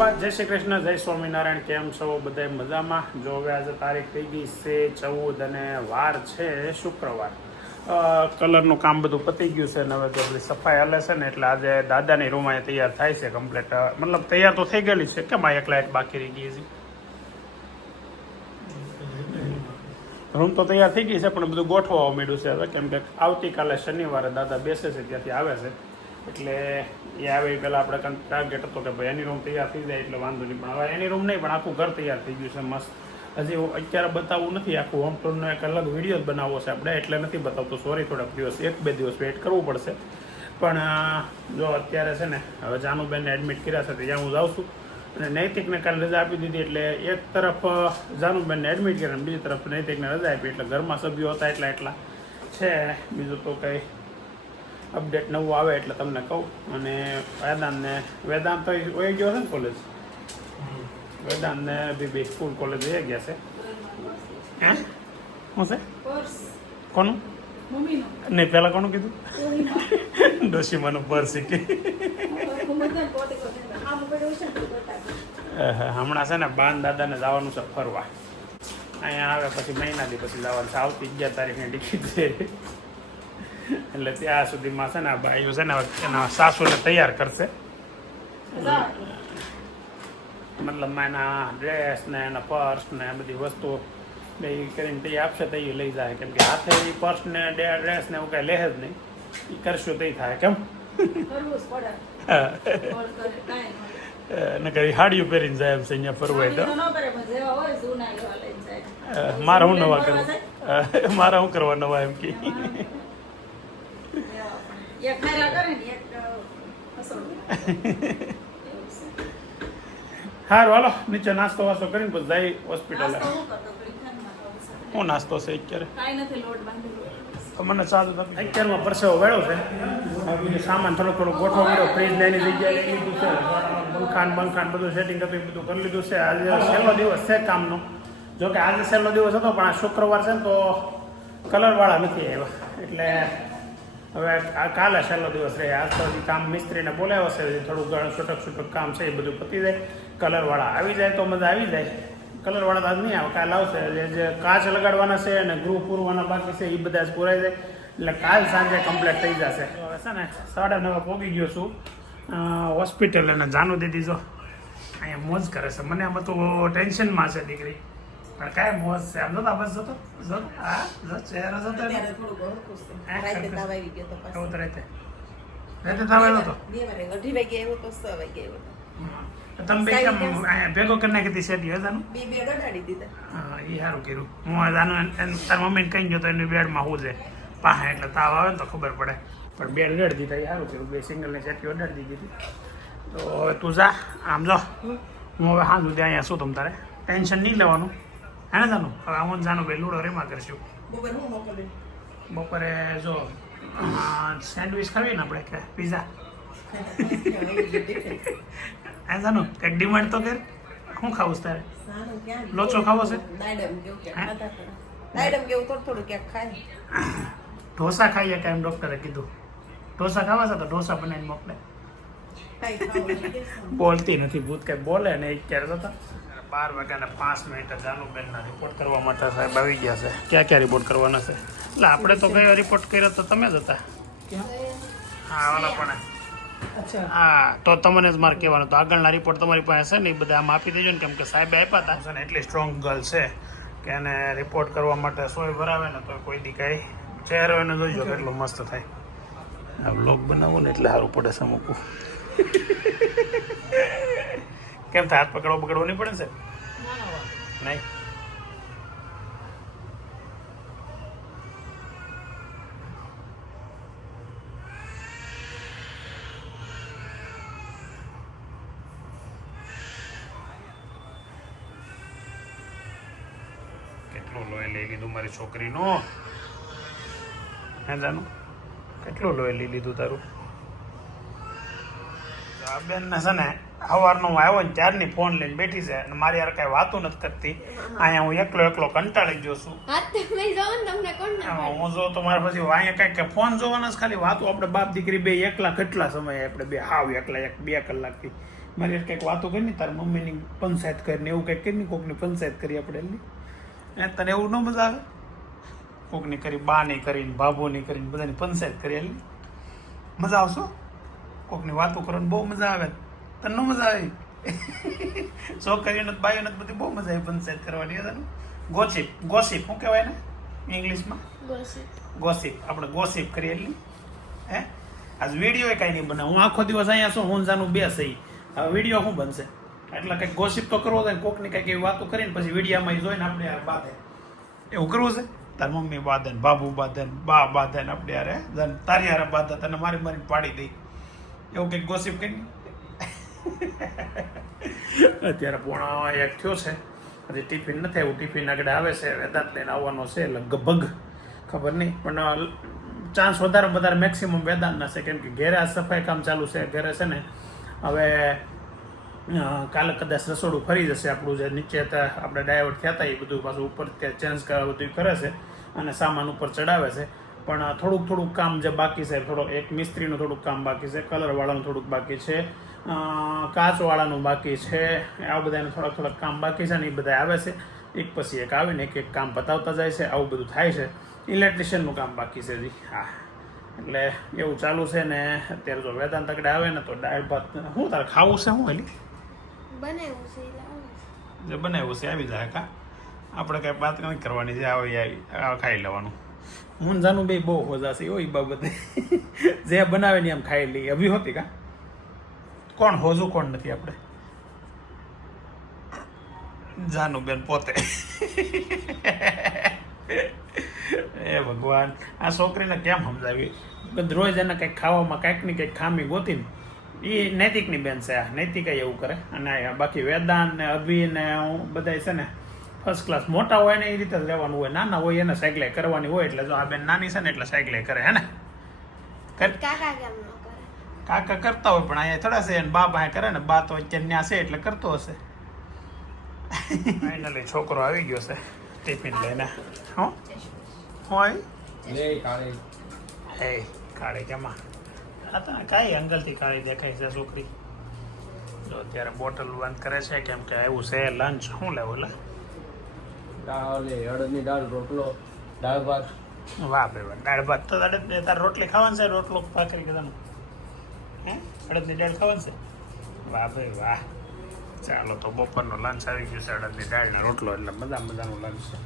બાબા, જય શ્રી કૃષ્ણ, જય સ્વામિનારાયણ. કેમ છો બધા? મજામાં? જો હવે આજે તારીખ થઈ ગઈ છે 14 અને વાર છે શુક્રવાર. કલરનું કામ બધું પતી ગયું છે અને હવે તો બધી સફાઈ હાલે છે ને એટલે આજે દાદાની રૂમ અહીંયા તૈયાર થાય છે કમ્પ્લીટ. મતલબ તૈયાર તો થઈ ગયેલી છે, કેમ આ એક લાઇટ બાકી રહી ગઈ છે. રૂમ તો તૈયાર થઈ ગઈ છે પણ બધું ગોઠવવા માંડ્યું છે હવે, કેમ કે આવતીકાલે શનિવારે દાદા બેસે છે, ત્યાંથી આવે છે એટલે એ આવે પહેલાં આપણે કંઈક ટાર્ગેટ હતો કે ભાઈ એની રૂમ તૈયાર થઈ જાય એટલે વાંધો નહીં. પણ હવે એની રૂમ નહીં પણ આખું ઘર તૈયાર થઈ ગયું છે મસ્ત. હજી અત્યારે બતાવવું નથી, આખું હોમ ટૂરનો એક અલગ વિડીયો જ બનાવવો છે આપણે, એટલે નથી બતાવતો. સોરી, થોડાક દિવસ 1-2 દિવસ વેઇટ કરવું પડશે. પણ જો અત્યારે છે ને હવે જાનુબેનને એડમિટ કર્યા છે ત્યાં હું જાઉં છું અને નૈતિકને કાલે રજા આપી દીધી એટલે એક તરફ જાનુબેનને એડમિટ કર્યા અને બીજી તરફ નૈતિકને રજા આપી એટલે ઘરમાં સભ્યો હતા એટલા છે. બીજું તો કંઈ અપડેટ નવું આવે એટલે તમને કહું. અને વેદાંત તો વહી ગયો છે ને કોલેજ. વેદાંતને બી સ્કૂલ કોલેજ વહી ગયા છે. હે શું છે કોનું? નહીં, પહેલાં કોનું કીધું? ડોશીમાનું પર્સ કે હમણાં છે ને બાન દાદાને જવાનું છે ફરવા. અહીંયા આવે પછી મહિનાથી પછી જવાનું છે. આવતી 11 તારીખની ટિકિટ છે એટલે ત્યાં સુધીમાં છે ને ભાઈઓ છે ને એના સાસુને તૈયાર કરશે. મતલબ એના ડ્રેસ ને એના પર્સ ને બધી વસ્તુઓ બે કરીને તૈયાર આપશે તો એ લઈ જાય. કેમ કે હાથે એ પર્સ ને ડ્રેસ ને એવું કાંઈ લે જ નહીં. એ કરશું તો થાય કેમ ને કઈ હાડીઓ પહેરીને જાય એમ છે અહીંયા ફરવું હોય તો. મારે હું નવા કરવા, મારા શું કરવા નવા એમ કે સારું હાલો નીચે નાસ્તો વાસ્તો કરીને પછી જાય હોસ્પિટલ. શું નાસ્તો છે અત્યારે? મને સાદું અત્યારમાં પરસેવો વેળો છે. સામાન થોડો ગોઠવો મળ્યો. ફ્રીજ ને એની જગ્યાએ લઈ લીધું છે. બંખાન બધું સેટિંગ હતું એ બધું કરી લીધું છે. આજે છેલ્લો દિવસ છે કામનો. જોકે આજે છેલ્લો દિવસ હતો પણ આ શુક્રવાર છે ને તો કલરવાળા નથી આવ્યા એટલે હવે આ કાલે છેલ્લો દિવસ રહે. આજ તો હજી કામ મિસ્ત્રીને બોલાવ્યો છે. થોડું ઘણું છૂટક કામ છે એ બધું પતી જાય. કલરવાળા આવી જાય તો મજા આવી જાય. કલરવાળા તો આજ નહીં આવે, કાલ આવશે. જે કાચ લગાડવાના છે અને ગૃહ પૂરવાના બાકી છે એ બધા જ પૂરાઈ જાય એટલે કાલ સાંજે કમ્પ્લીટ થઈ જશે. હવે છે ને 9:30 પહોંચી ગયો છું હોસ્પિટલ અને જાનુ દીદી જો અહીંયા મોજ કરે છે. મને આમાં તો ટેન્શનમાં છે દીકરી, પણ કાંઈ મોજ છે આમ જોતા બસ જતો હા ચહેરો જતો તમે બે કેમ ભેગો કરી નાખી હતી સેટી હજાનું? હા એ સારું કર્યું. હું જાનું તાર મમ્મીને કહી ગયો તો એની બેડમાં હું છે પાહે એટલે તાવ આવે ને તો ખબર પડે. પણ બેડ અડાડી દીધા એ સારું કર્યું. 2 સિંગલની સેટી અડાડી દીધી હતી. તો હવે તું જા આમ જો. હું હવે હા સુધી અહીંયા શું તમ તારે ટેન્શન નહીં લેવાનું હે ને જાનું? હવે હું જાનું ભાઈ લૂડો રેમાં કરશું. બપોરે જો સેન્ડવિચ ખાવી ને આપણે કે પીઝા હે જાનું? કંઈક ડિમાન્ડ તો કર. શું ખાવું છે તારે? લોચો ખાવો છે? ઢોસા ખાઈએ કાંઈ એમ ડૉક્ટરે કીધું. ઢોસા ખાવા છે તો ઢોસા બનાવીને મોકલે. બોલતી નથી ભૂત કંઈ બોલે ને. ક્યારે જતા 12:05 જાનુબેનના રિપોર્ટ કરવા માટે સાહેબ આવી ગયા છે. ક્યાં રિપોર્ટ કરવાના છે? એટલે આપણે તો કયો રિપોર્ટ કર્યો તો તમે જ હતા. હા ઓલા પણ હા તો તમને જ મારે કહેવાનું તો આગળના રિપોર્ટ તમારી પાસે છે ને એ બધા આમ આપી દેજો ને, કેમ કે સાહેબે આપ્યા હતા છે ને એટલી સ્ટ્રોંગ ગર્લ છે કે એને રિપોર્ટ કરવા માટે સોય ભરાવે ને તો કોઈ દી કાંઈ ચહેરો એને જોઈજો કેટલો મસ્ત થાય. આ બ્લોગ બનાવવું ને એટલે સારું પડે છે મૂકવું. કેમ થાય? હાથ પકડવો નહીં પડે ને સાહેબ? નહીં કેટલું લોહી લઈ લીધું મારી છોકરીનું હે જાનું? કેટલું લોહી લઈ લીધું તારું? આ બેનને છે ને સવારનો હું આવ્યો ને ત્યારની ફોન લઈને બેઠી છે અને મારી યાર કાંઈ વાતું નથી કરતી. અહીંયા હું એકલો કંટાળી ગયો છું. હું જો તો મારે પછી અહીંયા કાંઈક ફોન જોવાના જ ખાલી વાતું. આપણે બાપ દીકરી બે એકલા કેટલા સમય આપણે બે હાવ એકલા 1-2 કલાકથી મારી કંઈક વાતો કરી ને તારા મમ્મીની પંચાયત કરીને એવું કંઈક કરીને કોકની પંચાયત કરી આપણે એની તને એવું ન મજા આવે કોકની કરી બાની કરીને ભાભોની કરીને બધાની પંચાયત કરી એની મજા આવશો કોકની વાતો કરવાની બહુ મજા આવે તને ન મજા આવે છોકરીઓને બાઈઓને બધી બહુ મજા આવે પંચાયત કરવાની તને ગોસિપ ગોસિપ શું કહેવાય ને ઇંગ્લિશમાં ગોસિપ આપણે ગોસિપ કરીએ એટલી હે આજ વિડીયો કાંઈ નહીં બને હું આખો દિવસ અહીંયા છું હું જાનું બે સહી હવે વિડીયો શું બનશે એટલે કંઈક ગોસિપ તો કરવો છે કોકની કંઈક એવી વાતો કરીને પછી વિડીયોમાં જોઈને આપણે યાર બાંધે એવું કરવું છે તાર મમ્મી બાંધે ને બાબુ બાંધે ને બા બાંધે ને આપણે યારે તારી યારે બાંધે તને મારી મારી પાડી દઈ એવું કંઈક ગોસિપ કરી અત્યારે પોણા 1 થયો છે હજી ટિફિન નથી આવ્યું ટિફિન આગળ આવે છે વેદાંત લઈને આવવાનો છે લગભગ ખબર નહીં પણ ચાન્સ વધારે મેક્સિમમ વેદાંતના છે કેમ કે ઘેરે આ સફાઈ કામ ચાલુ છે ઘરે છે ને હવે કાલે કદાચ રસોડું ફરી જશે આપણું જે નીચે આપણે ડાયવર્ટ થયા હતા એ બધું પાછું ઉપર ત્યાં ચેન્જ કરવા બધું કરે છે અને સામાન ઉપર ચડાવે છે પણ થોડુંક કામ જે બાકી છે થોડો એક મિસ્ત્રીનું થોડુંક કામ બાકી છે કલરવાળાનું થોડુંક બાકી છે કાચવાળાનું બાકી છે આ બધાને થોડાક કામ બાકી છે ને એ બધા આવે છે એક પછી એક આવીને એક કામ બતાવતા જાય છે આવું બધું થાય છે ઇલેક્ટ્રિશિયનનું કામ બાકી છે જી હા એટલે એવું ચાલુ છે ને અત્યારે જો વેદાંત આગળ આવે ને તો દાળ ભાત શું તારે ખાવું છે શું હલી જે બનાવ્યું છે આવી જાય કા આપણે કાંઈ વાત નથી કરવાની છે આવી ખાઈ લેવાનું હું જાનું બે બહુ હોજા છે એ બાબતે જે બનાવે ને એમ ખાઈ લઈએ અભી હોતી કા કોણ હોજું કોણ નથી આપણે જાનું બેન પોતે એ ભગવાન આ છોકરીને કેમ સમજાવી રોજ એને કંઈક ખાવામાં કાંઈક ને કંઈક ખામી ગોતીને એ નૈતિકની બેન છે આ નૈતિકા એવું કરે અને બાકી વેદાંત ને અભિ ને બધા છે ને ફર્સ્ટ ક્લાસ મોટા હોય ને એ રીતે જ રહેવાનું હોય નાના હોય એને સાયકલે કરવાની હોય એટલે જો આ બેન નાની છે ને એટલે સાયકલે કરે હે ને કાકા કરતા હોય પણ અહીંયા થોડા છે બા પાસે કરે ને બા તો અત્યારે ત્યાં છે એટલે કરતો હશે ફાઇનલી છોકરો આવી ગયો છે ટિફિન લઈને હું હોય હે કાળી કેમાં આ તો કાંઈ એંગલથી કાળી દેખાય છે છોકરી જો અત્યારે બોટલ બંધ કરે છે કેમ કે આવ્યું છે લંચ શું લેવું અડદની દાળ રોટલો દાળ ભાત વાહ ભાઈ દાળ ભાત તો તારે રોટલી ખાવાની છે રોટલો ભાખરી કદાનું હે અડદની દાળ ખાવાની છે વાહ ભાઈ વાહ ચાલો તો બપોરનો લંચ આવી ગયું છે અડદની દાળના રોટલો એટલે મજાનું લંચ છે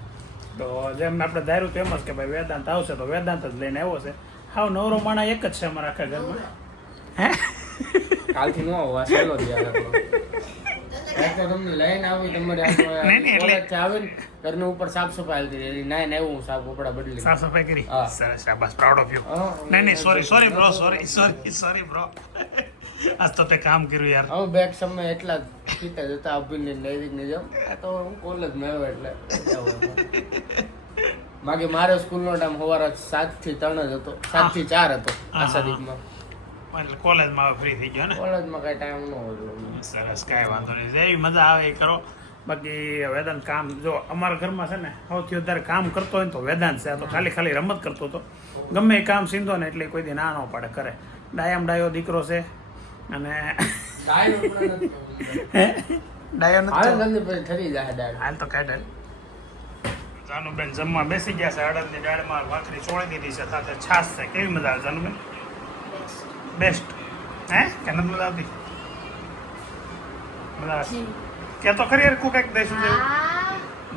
તો જેમ આપણે ધાર્યું તો એમ જ કે ભાઈ વેદાંત આવશે તો વેદાંત જ લઈને આવ્યો છે હાવ નવરો માણા એક જ છે અમારા આખા ઘરમાં હે કાલથી નો આવવા ચાલો તમને લઈને આવી તમારે આવે ઘરની ઉપર સાફ સફાઈ કરી ના એવું સાફ કપડા બદલી સાફ સફાઈ કરી સરસ શાબાશ પ્રાઉડ ઓફ યુ નહીં સોરી બ્રો સોરી બ્રો આજ તો તે કામ કર્યું યાર હવે બેક સમય એટલા પીતા જતા અભિનય નૈતિકને જેમ આ તો હું કોલેજમાં આવ્યો એટલે બાકી મારો સ્કૂલનો ટાઈમ સવારે 7 થી 3 જ હતો 7 થી 4 હતો આશાદીપમાં એટલે કોલેજમાં ફ્રી થઈ ગયો ને કોલેજમાં કઈ ટાઈમ ન હોય સરસ કાંઈ વાંધો નહીં જેવી મજા આવે એ કરો બાકી વેદાંત કામ જો અમારા ઘરમાં છે ને સૌથી વધારે કામ કરતો હોય ને તો વેદાંત છે આ તો ખાલી રમત કરતો હતો ગમે એ કામ સીંધો ને એટલે કોઈ દી ના ન પાડે કરે ડાયો દીકરો છે અને હાલ તો કાઢે જાનુબેન જમવા બેસી ગયા છે અડદની દાળમાં ભાખરી ચોળી દીધી છે સાથે છાશ છે કેવી મજા આવે જાનુબેન બેસ્ટ હે કે નથી મજા આવતી મજા આવે કે તો ખરી યાર કંઈક દઈશું જેવું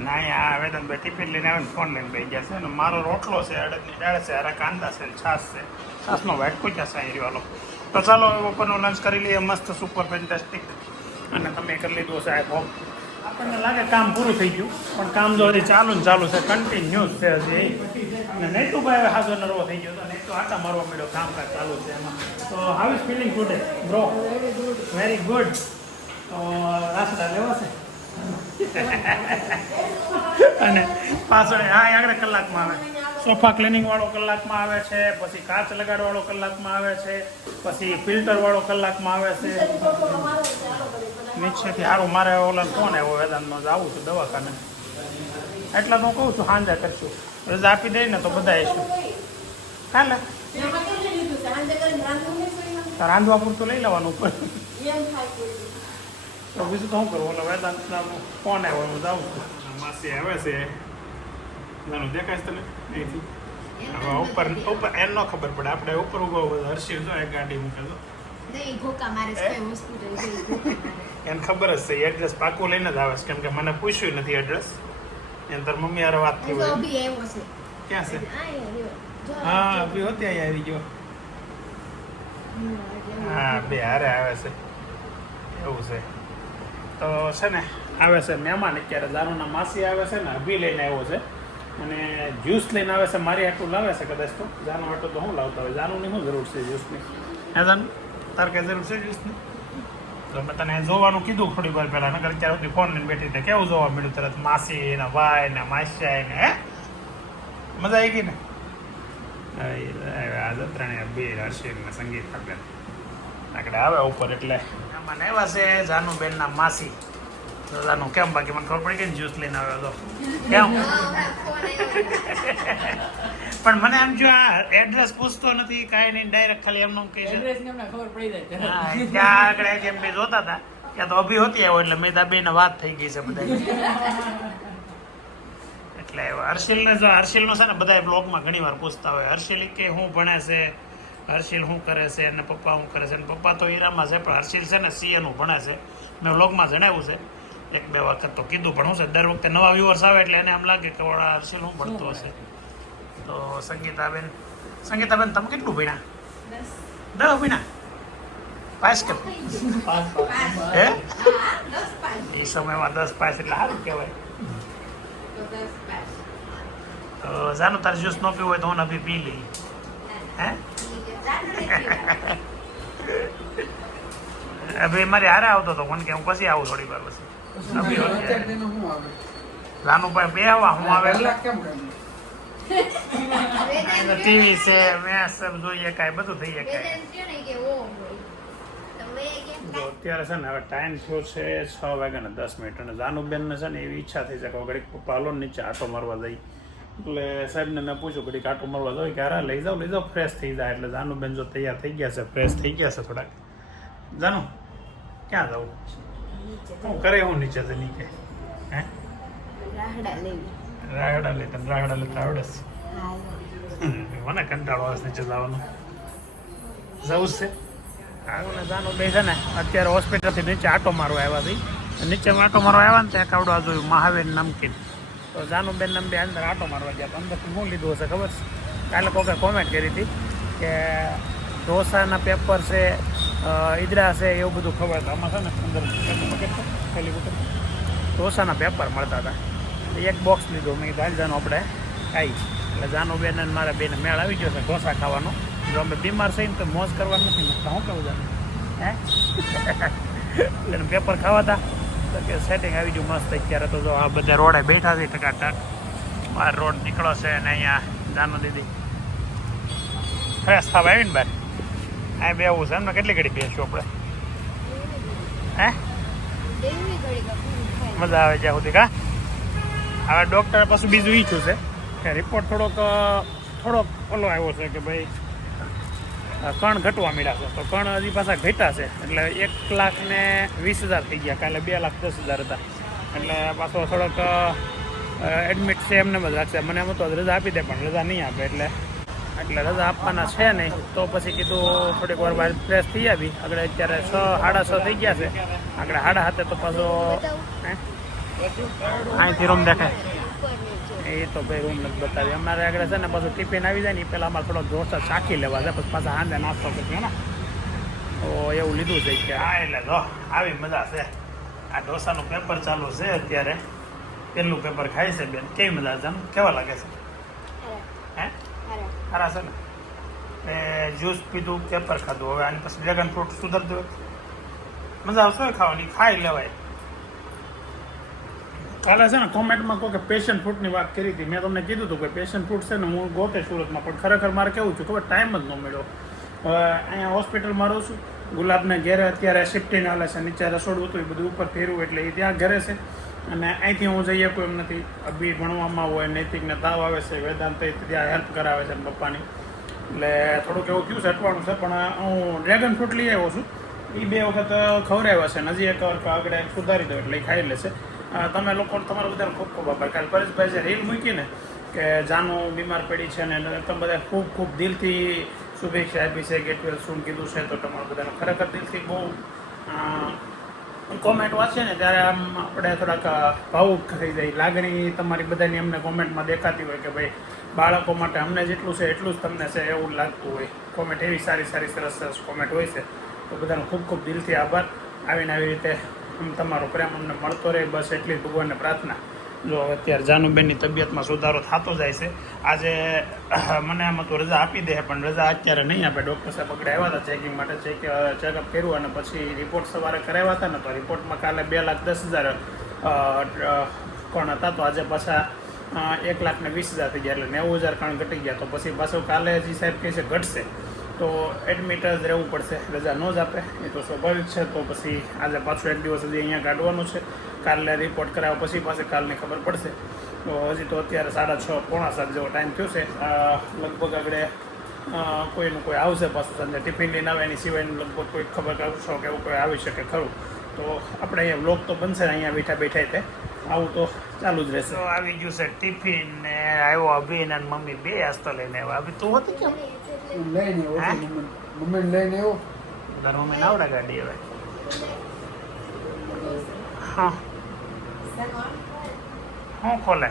ના આ વેદાંતભાઈ ટિફિન લઈને આવે ને ફોન લઈને બેસી ગયા છે ને મારો રોટલો છે અડદની દાળ છે અરે કાંદા છે છાશ છે છાશનો વાઇટ કોઈ ક્યાં સાંઈ વાલો તો ચાલો બપોરનો લંચ કરી લઈએ મસ્ત સુપર ફેન્ટાસ્ટિક અને તમે કરી લીધું છે આઈ હોપ આપણને લાગે કામ પૂરું થઈ ગયું પણ કામ જો હજી ચાલુ છે કન્ટિન્યુઅસ છે હજી અને નહીં તો ભાઈ હવે હાજો નરવો થઈ ગયો નહીં તો આટા મારવા મળ્યો કામકાજ ચાલુ છે એમાં તો how is feeling today bro very good તો નાસ્તા લેવાશે અને પાછળ આગળ કલાકમાં આવે સોફા ક્લિનિંગ વાળો કલાકમાં આવે છે પછી કાચ લગાડવાળો કલાકમાં આવે છે પછી ફિલ્ટર વાળો કલાકમાં આવે છે નીચેથી સારું મારે ઓલા ફોન આવ્યો વેદાંતમાં આવું છું દવાખાને એટલે તો હું કહું છું સાંજે કરશું રજા આપી દઈ ને તો બધા આવીશું કાલે રાંધવા પૂરતું લઈ લેવાનું ઉપર તો બીજું તો શું કરવું એટલે વેદાંતના ફોન આવ્યો હું જાઉં છું માસી આવે છે નાનું દેખાય છે તને અહીંથી હવે ઉપર ઉપર એમ ન ખબર પડે આપણે ઉપર ઉભો હર્ષિલ જો એક ગાડી મૂકે તો એને ખબર જ છે એડ્રેસ પાકું લઈને જ આવે છે કેમ કે મને પૂછ્યું નથી એડ્રેસ એને તાર મમ્મી યાર વાત થઈ હોય ક્યાં છે હા અભી હોતી અહીંયા આવી ગયો હા બે હારે આવે છે એવું છે તો છે ને આવે છે મહેમાન અત્યારે જાનુના માસી આવે છે ને અભી લઈને આવ્યો છે અને જ્યુસ લઈને આવે છે મારી હાટું લાવે છે કદાચ તો જાનુ હાટું તો હું લાવતો હોય જાનુની શું જરૂર છે જ્યુસની હે જાનુ તાર કઈ જરૂર છે જ્યુસની તો મેં તને જોવાનું કીધું થોડી વાર પહેલાં નકર અત્યાર સુધી ફોન લઈને બેઠી હતી કેવું જોવા મળ્યું તરત માસી ને ભાઈ ને માસ્યા ને હે મજા આવી ગઈ ને આ ત્રણે બે હર્ષિલ ને સંગીત બેન આગળ આવે ઉપર એટલે આમાં એવા છે જાનુબેનના માસી તો જાનુ કેમ બાકી મને ખબર પડી ગઈ ને જ્યુસ લઈને આવ્યો તો કેમ પણ મને એમ જો આ એડ્રેસ પૂછતો નથી કાંઈ નહીં ડાયરેક્ટ ખાલી એમનું કહે છે ખબર પડી જાય હા ત્યાં આગળ જેમ બે જોતા હતા ત્યાં તો અભી હોતી આવ્યો એટલે મેં ત્યાં બેને વાત થઈ ગઈ છે બધા એટલે હર્ષિલને જો હર્ષિલનો છે ને બધા બ્લોગમાં ઘણી વાર પૂછતા હોય હર્ષિલ કે શું ભણે છે હર્ષિલ શું કરે છે અને પપ્પા શું કરે છે અને પપ્પા તો હીરામાં છે પણ હર્ષિલ છે ને સીએનું ભણે છે મેં બ્લોગમાં જણાવ્યું છે એક બે વખત તો કીધું પણ શું છે દર વખતે નવા વ્યુઅર્સ આવે એટલે એને એમ લાગે કે વડા હર્ષિલ શું ભણતો હશે તો સંગીતાબેન તમે કેટલું ભણ્યા 10 ભણ્યા પાસ કે હે એ સમયમાં 10 પાસ એટલે સારું કહેવાય તો જાનું તારે જ્યુસ ન પીવું હોય તો હું અભી પી લઈ હે અભી મારે હારે આવતો હતો મને કે હું પછી આવું થોડી વાર પછી અભી જાનું ભાઈ બે આવા હું આવે ટીવી છે મેચ જોઈએ કાંઈ બધું થઈ જાય જો અત્યારે છે ને હવે ટાઈમ થયો છે 6 વાગ્યાને 10 મિનિટ અને જાનુબેનને છે ને એવી ઈચ્છા થઈ છે કે ઘડીક પપ્પા હાલો નીચે આટો મારવા જઈ એટલે સાહેબને મેં પૂછ્યું ઘડીક આટો મારવા જઈ કે અરે લઈ જાઓ ફ્રેશ થઈ જાય એટલે જાનુબેન જો તૈયાર થઈ ગયા છે ફ્રેશ થઈ ગયા છે થોડાક જાનુ ક્યાં જવું હું કરે હું નીચે જઈ કે હે રાહડા લે તને રાહડા લેતા આવડે છે મને કંટાળો આવે નીચે જવાનું જવું છે આગળ જાનું બે છે ને અત્યારે હોસ્પિટલથી નીચે આટો મારવા આવ્યા હતી નીચે આટો મારવા આવ્યા ને ત્યાં કાવડવા જોયું મહાવીર નમકીન તો જાનુબેન ને બે અંદર આટો મારવા ગયા તો અંદરથી શું લીધું હશે ખબર છે કાલે કોકે કોમેન્ટ કરી હતી કે ઢોસાના પેપર છે ઈદડા છે એવું બધું ખબર હતું આમાં છે ને અંદર પહેલી વખત ઢોસાના પેપર મળતા હતા એક બોક્સ લીધું મેં કીધું જાનું આપણે ખાઈ એટલે જાનુબેન અને મારા બેને મેળ આવી ગયો છે ઢોસા ખાવાનો જો અમે બીમાર થઈને તો મોજ કરવાનું નથી ને શું કહું જાનું હે એટલે પેપર ખાવા હતા તો કે સેટિંગ આવી ગયું મસ્ત અત્યારે તો જો આ બધા રોડે બેઠા છે ટકાટક બહાર રોડ નીકળો છે અને અહીંયા જાનુ દીદી ફ્રેશ થવા આવી ને બહાર આ બેવું છે એમને કેટલી ઘડી બેસશું આપણે હે મજા આવે જ્યાં સુધી કા હવે ડૉક્ટર પાછું બીજું ઈચ્છું છે કે રિપોર્ટ થોડોક ઓલો આવ્યો છે કે ભાઈ કણ ઘટવા મળ્યા છે તો કણ હજી પાછા ઘટ્યા છે એટલે 1,20,000 થઈ ગયા કાલે 2,10,000 હતા એટલે પાછો થોડોક એડમિટ છે એમને જ રાખશે મને એમ તો રજા આપી દે પણ રજા નહીં આપે એટલે રજા આપવાના છે નહીં તો પછી કીધું થોડીક વાર બહાર ફ્રેશ થઈ આવી આગળ અત્યારે 6:30 થઈ ગયા છે આગળ 7:30 તો પાછો અહીંથી રૂમ દેખાય એ તો ભાઈ રૂમ નથી બતાવી અમારે આગળ છે ને પાછું ટિફિન આવી જાય ને એ પહેલાં અમારે થોડો ઢોસા ચાખી લેવા છે પછી પાછા હાંજે નાસ્તો કરીએ ને તો એવું લીધું છે કે હા એટલે જો આવી મજા છે આ ઢોસાનું પેપર ચાલુ છે અત્યારે પહેલું પેપર ખાય છે બેન કેવી મજા છે કેવા લાગે છે હે સારા છે ને એ જ્યુસ પીધું પેપર ખાધું હવે આની પછી ડ્રેગન ફ્રૂટ સુધરતું મજા આવશે ખાવાની ખાઈ લેવાય કાલે છે ને કોમેન્ટમાં કોઈ કે પેશન ફ્રૂટની વાત કરી હતી મેં તમને કીધું હતું કે પેશન ફ્રૂટ છે ને હું ગોતે સુરતમાં પણ ખરેખર મારે કેવું છું ખબર ટાઈમ જ ન મળ્યો અહીંયા હોસ્પિટલમાં રહું છું ગુલાબને ઘેરે અત્યારે શિફ્ટિંગ હાલે છે નીચે રસોડું હતું એ બધું ઉપર ફેરવું એટલે એ ત્યાં ઘરે છે અને અહીંથી હું જઈએ કોઈ એમ નથી અભી ભણવામાં હોય નૈતિકને તાવ આવે છે વેદાંત ત્યાં હેલ્પ કરાવે છે પપ્પાની એટલે થોડુંક એવું થયું છે અટવાનું છે પણ હું ડ્રેગન ફ્રૂટ લઈ આવ્યો છું એ 2 વખત ખવડાવ્યા છે ને હજી એક વાર આગળ સુધારી દો એટલે એ ખાઈ લેશે. તમે લોકો તમારો બધાને ખૂબ ખૂબ આભાર. કાલે પરેશભાઈ જે રીલ મૂકી ને કે જાનું બીમાર પડી છે ને તમે બધા ખૂબ ખૂબ દિલથી શુભેચ્છા આપી છે, ગેટ વેલ સૂન કીધું છે, તો તમારું બધાને ખરેખર દિલથી બહુ કોમેન્ટ વાંચે ને ત્યારે આમ આપણે થોડાક ભાવુક થઈ જાય. લાગણી તમારી બધાની અમને કોમેન્ટમાં દેખાતી હોય કે ભાઈ બાળકો માટે અમને જેટલું છે એટલું જ તમને છે એવું લાગતું હોય. કોમેન્ટ એવી સારી સારી સરસ સરસ કોમેન્ટ હોય છે. તો બધાનો ખૂબ ખૂબ દિલથી આભાર. આવીને આવી રીતે તમારો પ્રેમ અમને મળતો રહે, બસ એટલી ભગવાનને પ્રાર્થના. જો અત્યારે જાનુબેનની તબિયતમાં સુધારો થતો જાય છે. આજે મને આમ તો રજા આપી દે પણ રજા અત્યારે નહીં આપે. ડૉક્ટર સાહેબ આગળ આવ્યા હતા ચેકિંગ માટે, ચેકઅપ કર્યું અને પછી રિપોર્ટ સવારે કરાવ્યા હતા ને તો રિપોર્ટમાં કાલે 2,10,000 કોણ હતા, તો આજે પાછા 1,20,000 થઈ ગયા, એટલે 90,000 કણ ઘટી ગયા. તો પછી પાછું કાલે જે સાહેબ કહે છે ઘટશે તો એડમિટ જ રહેવું પડશે, રજા ન જ આપે, એ તો સ્વાભાવિક છે. તો પછી આજે પાછું એક દિવસ હજી અહીંયા કાઢવાનું છે. કાલે રિપોર્ટ કરાવ્યા પછી પાછી કાલની ખબર પડશે. તો હજી તો અત્યારે 6:30 પોણા 7 જેવો ટાઈમ થયો છે. લગભગ આગળ કોઈનું કોઈ આવશે પાછું સાંજે ટિફિન લઈને આવે, એની સિવાયનું લગભગ કોઈ ખબર કરશો કે એવું કોઈ આવી શકે ખરું. તો આપણે અહીંયા વ્લોગ તો બનશે અહીંયા બેઠા બેઠા તે આવું તો ચાલુ જ રહેશે. તો આવી ગયું છે ટિફિન ને આવ્યો અભિન અને મમ્મી 2 આસ્તો લઈને આવ્યા. અભી તું હતી કેમ લઈને મમ્મી લઈને આવ્યો. તાર મમ્મી નાવડા ગાડી હવે. હા શું ખોલે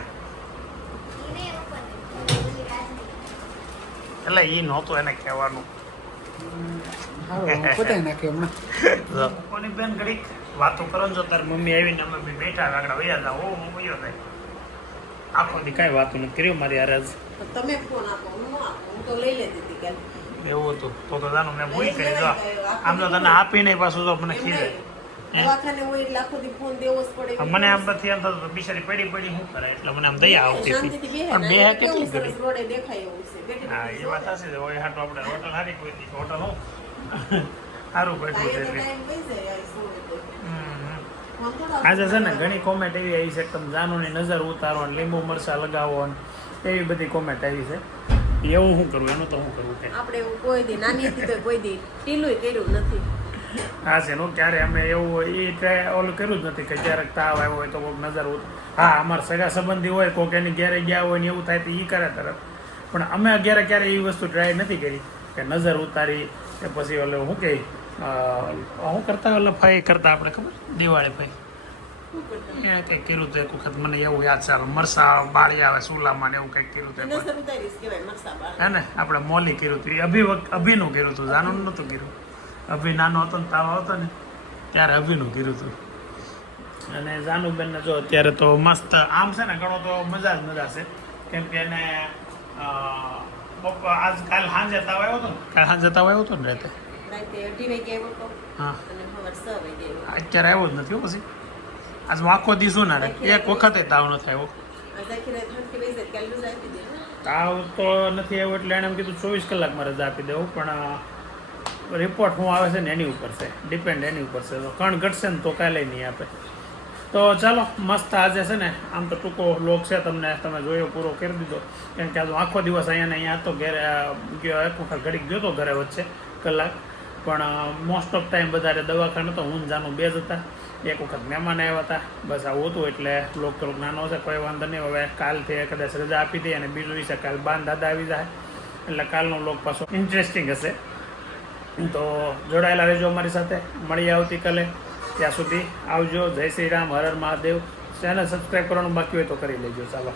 એટલે એ નહોતું એને કહેવાનું. કોની બેન ઘડીક વાતો કરો ને, જો તાર મમ્મી આવીને અમે બી બેઠા આગળ વયા જાવ. હું વયો થાય આખો દી કાંઈ વાતો નથી કર્યું મારી હારે જ. તમે ફોન આપો, હું તો લઈ લેતી હતી કાલે. એવું હતું તો જાનું મેં ભૂલી કરી દો. આમ તો તને આપી નહીં પાછું તો મને ખીલે. દવાખાને હોય એટલે આખો દી ફોન દેવો જ પડે. મને આમ પછી એમ થતું બિચારી પડી પડી શું કરે, એટલે મને આમ દયા આવતી હતી. શાંતિથી પણ બે કેટલી કરી. રોડે દેખાય એવું છે. હા એ વાત હશે. હોય હાટો આપણે હોટલ હારી કોઈ દી હોટલ હો સારું બેઠું છે એટલે. આજે છે ને ઘણી કોમેન્ટ એવી આવી છે કે તમે જાનુની નજર ઉતારો ને લીંબુ મરચાં લગાવો ને એવી બધી કોમેન્ટ આવી છે. એવું શું કરવું, એનું તો શું કરવું કે આપણે કોઈ દી નાની હતી તો કોઈ દી ટીલું કર્યું નથી. હા છે નું ક્યારે અમે એવું એ ટ્રાય ઓલું કર્યું જ નથી કે ક્યારેક તાવ આવ્યો હોય તો કોઈક નજર હા અમારા સગા સંબંધી હોય કોઈક એની ઘેરે ગયા હોય ને એવું થાય તો એ કરે તરત. પણ અમે ક્યારે એવી વસ્તુ ટ્રાય નથી કરી કે નજર ઉતારી કે પછી ઓલે શું કહે શું કરતા ઓલે ફાઈ કરતા આપણે ખબર દિવાળી ફાઈ એ કંઈક કર્યું હતું એક વખત મને એવું યાદ છે. મરસા બાળી આવે સુલામાં ને એવું કંઈક કર્યું હતું હે ને આપણે મોલી કર્યું હતું. એ અભિનું કર્યું હતું, જાનું નહોતું કર્યું. અભી નાનો હતો ને તાવ આવતો ને ત્યારે અભિનું કર્યું હતું. અને જાનુબેનને જો અત્યારે તો મસ્ત આમ છે ને ઘણો તો મજા જ મજા છે. કેમ કે એને કાલ સાંજે તાવ આવ્યો હતો ને, કાલ સાંજે તાવ આવ્યો હતો ને રાતે. હા અત્યારે આવ્યો જ નથી પછી. આજ આખો દિવસો ના રહે એક વખતે તાવ નથી આવ્યો. તાવ તો નથી આવ્યો એટલે એણે એમ કીધું 24 કલાકમાં રજા આપી દેવું, પણ રિપોર્ટ શું આવે છે ને એની ઉપર છે, ડિપેન્ડ એની ઉપર છે. તો કણ ઘટશે ને તો કાલે નહીં આપે. તો ચાલો મસ્ત આજે છે ને આમ તો ટૂંકો વ્લોગ છે, તમે જોયો પૂરો કરી દીધો. કેમ કે આજે આખો દિવસ અહીંયા તો ઘરે ગયો, એક વખત ઘડીક ગયો તો ઘરે વચ્ચે કલાક, પણ મોસ્ટ ઓફ ટાઈમ વધારે દવાખાને તો હું જાનું 2 જ હતા. એક વખત મહેમાન આવ્યા હતા, બસ આવું હતું. એટલે વ્લોગ થોડુંક નાનો છે, કોઈ વાંધો નહીં. હવે કાલથી કદાચ રજા આપી દઈએ અને બીજું વિશે કાલ બાન દાદા આવી જાય એટલે કાલનો વ્લોગ પાછો ઇન્ટરેસ્ટિંગ હશે. તો જોડાયેલા રહેજો અમારી સાથે. મળીએ આવતીકાલે. ત્યાં સુધી આવજો. જય શ્રી રામ, હર હર મહાદેવ. ચેનલ સબસ્ક્રાઈબ કરવાનું બાકી હોય તો કરી લેજો. ચાલો.